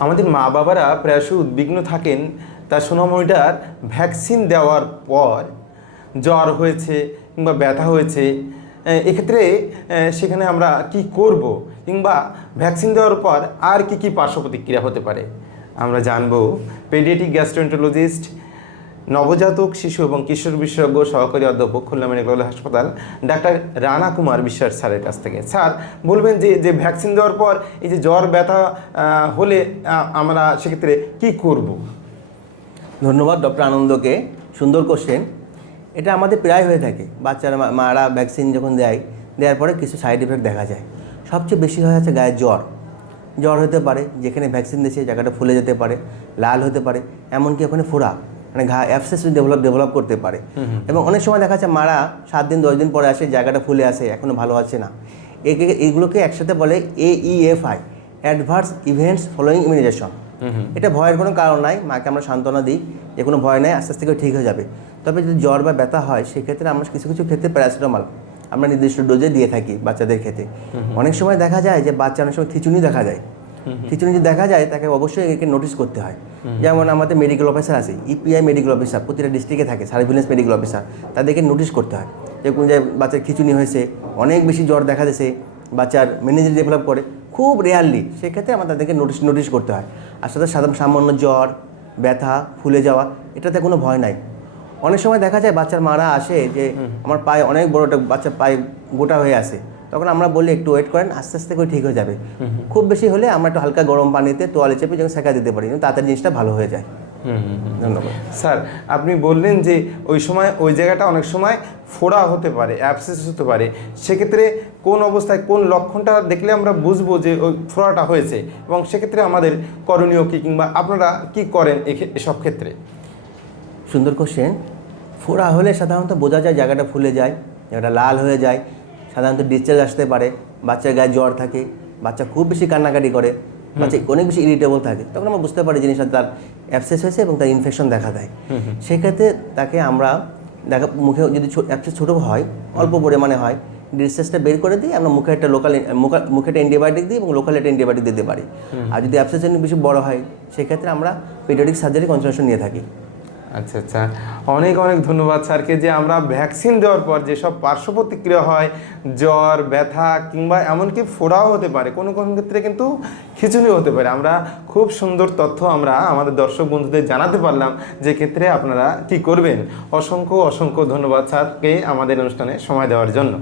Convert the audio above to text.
আমাদের মা বাবারা প্রায়শই উদ্বিগ্ন থাকেন তার সোনামণিটার ভ্যাকসিন দেওয়ার পর জ্বর হয়েছে কিংবা ব্যথা হয়েছে এক্ষেত্রে সেখানে আমরা কি করব কিংবা ভ্যাকসিন দেওয়ার পর আর কি কি পার্শ্ব প্রতিক্রিয়া হতে পারে? আমরা জানব পেডিয়াটিক গ্যাস্ট্রোএন্টোলজিস্ট নবজাতক শিশু এবং কিশোর বিশেষজ্ঞ সহকারী অধ্যাপক খুলনা মেডিকেল হাসপাতাল, ডাক্তার রানা কুমার বিশ্বাস স্যারের কাছ থেকে। স্যার, বলবেন যে যে ভ্যাকসিন দেওয়ার পর এই যে জ্বর, ব্যথা হলে আমরা সেক্ষেত্রে কি করব? ধন্যবাদ ডক্টর আনন্দকে। সুন্দর কোশ্চেন এটা আমাদের প্রায় হয়ে থাকে। বাচ্চারা মারা ভ্যাকসিন যখন দেয়, দেওয়ার পরে কিছু সাইড এফেক্ট দেখা যায়। সবচেয়ে বেশি হয় হচ্ছে গায়ে জ্বর। জ্বর হতে পারে, যেখানে ভ্যাকসিন দিয়েছে, জায়গাটা ফুলে যেতে পারে, লাল হতে পারে, এমনকি ওখানে ফোড়া। মানে ঘা অ্যাবসেস ডেভেলপ ডেভেলপ করতে পারে। এবং অনেক সময় দেখা যাচ্ছে মারা সাত দিন দশ দিন পরে আসে জায়গাটা ফুলে আসে এখনও ভালো আছে না। একে এইগুলোকে একসাথে বলে AEFI adverse events following immunization এটা ভয়ের কোনো কারণ নাই মাকে আমরা সান্ত্বনা দিই যে কোনো ভয় নেই আস্তে আস্তে করে ঠিক হয়ে যাবে। তবে যদি জ্বর বা ব্যথা হয় সেক্ষেত্রে আমরা কিছু কিছু ক্ষেত্রে প্যারাসিটামল আমরা নির্দিষ্ট ডোজে দিয়ে থাকি বাচ্চাদের ক্ষেত্রে অনেক সময় দেখা যায় যে বাচ্চা অনেক সময় খিচুনি দেখা যায়। খিচুনি যদি দেখা যায় তাকে অবশ্যই একে নোটিস করতে হয়। যেমন আমাদের মেডিকেল অফিসার আছে ইপিআই মেডিকেল অফিসার প্রতিটা ডিস্ট্রিক্টে থাকে সার্ভিলেন্স মেডিকেল অফিসার তাদেরকে নোটিশ করতে হয়। যে কোন জায়গায় বাচ্চার খিচুনি হয়েছে অনেক বেশি জ্বর দেখা দিয়েছে বাচ্চার ম্যানেজার ডেভেলপ করে খুব রেয়ারলি সেক্ষেত্রে আমার তাদেরকে নোটিশ নোটিশ করতে হয়। আর সাথে সাধারণ সামান্য জ্বর ব্যথা ফুলে যাওয়া এটাতে কোনো ভয় নাই। অনেক সময় দেখা যায় বাচ্চার মারা আসে যে আমার পায়ে অনেক বড় একটা বাচ্চার পায়ে গোটা হয়ে আসে। তখন আমরা বলি একটু ওয়েট করেন আস্তে আস্তে করে ঠিক হয়ে যাবে। খুব বেশি হলে আমরা একটু হালকা গরম পানিতে তোয়ালে চেপে যখন সেকা দিতে পারি কিন্তু তাড়াতাড়ি জিনিসটা ভালো হয়ে যায়। ধন্যবাদ। স্যার আপনি বললেন যে ওই সময় ওই জায়গাটা অনেক সময় ফোড়া হতে পারে অ্যাবসেস হতে পারে। সেক্ষেত্রে কোন অবস্থায় কোন লক্ষণটা দেখলে আমরা বুঝব যে ওই ফোড়াটা হয়েছে? এবং সেক্ষেত্রে আমাদের করণীয় কী? কিংবা আপনারা কি করেন এসব ক্ষেত্রে? সুন্দর কোশ্চেন ফোড়া হলে সাধারণত বোঝা যায় জায়গাটা ফুলে যায় জায়গাটা লাল হয়ে যায়। সাধারণত ডিসচার্জ আসতে পারে বাচ্চার গায়ে জ্বর থাকে বাচ্চা খুব বেশি কান্নাকাটি করে বাচ্চা অনেক বেশি ইরিটেবল থাকে তখন আমরা বুঝতে পারি জিনিসটা তার অ্যাবসেস হয়েছে এবং তার ইনফেকশন দেখা দেয়। সেক্ষেত্রে তাকে আমরা দেখা মুখে যদি অ্যাবসেস ছোটো হয় অল্প পরিমাণে হয় ডিসচার্জটা বের করে দিই আমরা মুখে একটা লোকাল মুখে একটা অ্যান্টিবায়োটিক দিই এবং লোকাল একটা অ্যান্টিবায়োটিক দিতে পারি। আর যদি অ্যাবসেস বেশি বড় হয় সেক্ষেত্রে আমরা পেডিয়াটিক সার্জারি কনসালটেশন নিয়ে থাকি। আচ্ছা আচ্ছা। অনেক অনেক ধন্যবাদ স্যারকে যে আমরা ভ্যাকসিন দেওয়ার পর যেসব পার্শ্ব প্রতিক্রিয়া হয়, জ্বর, ব্যথা কিংবা এমনকি ফোড়াও হতে পারে, কোনো কোনো ক্ষেত্রে কিন্তু খিচুনি হতে পারে। আমরা খুব সুন্দর তথ্য আমরা আমাদের দর্শক বন্ধুদের জানাতে পারলাম যে ক্ষেত্রে আপনারা কি করবেন। অসংখ্য অসংখ্য ধন্যবাদ স্যারকে আমাদের অনুষ্ঠানে সময় দেওয়ার জন্য।